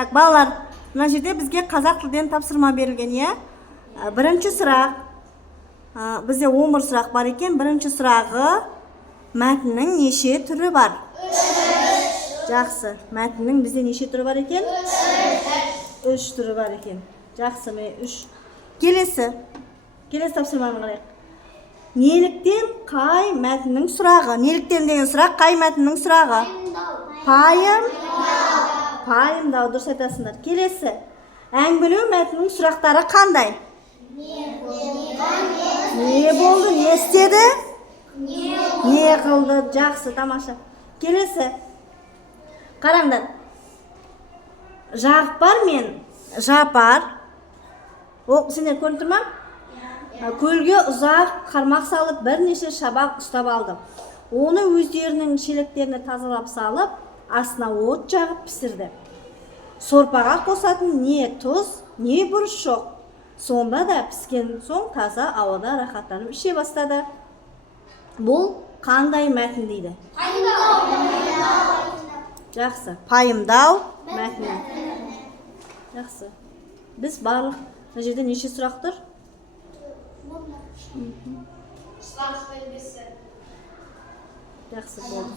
Так, балалар, мына жерде бізге қазақ тілден тапсырма берілген, иә? Бірінші сұрақ. Бізде 11 сұрақ бар екен. Бірінші сұрағы, мәтіннің неше түрі бар? 3. Жақсы. Мәтіннің бізде неше түрі бар екен? 3 түрі бар екен. Жақсы, 3. Келесі тапсырманы қарайық. Неліктен қай мәтіннің сұрағы? Неліктен деген сұрақ қай мәтіннің сұрағы? Пайымдау, дұрыс айтасыңдар. Келесі. Әңгімелеу мәтіннің сұрақтары қандай? Не болды? Не істеді? Не қылды? Жақсы, тамаша. Келесі. Қараңдар. Жағыпар мен Жапар. Сендер көріп тұр ма? Көлге ұзақ қармақ салып, бірнеше шабақ ұстап алды. Оны өздерінің шелектеріне тазалап салып, астына от жағып пісірді. Сорпаға қосатын не тұз, не бұрыш жоқ. Сонда да піскен соң таза ауада рахаттанып іше бастады. Бұл қандай мәтін дейді? Жақсы. Пайымдау мәтіні. Жақсы. Біз барлық жерде неше сұрақ тұр? Жақсы болды.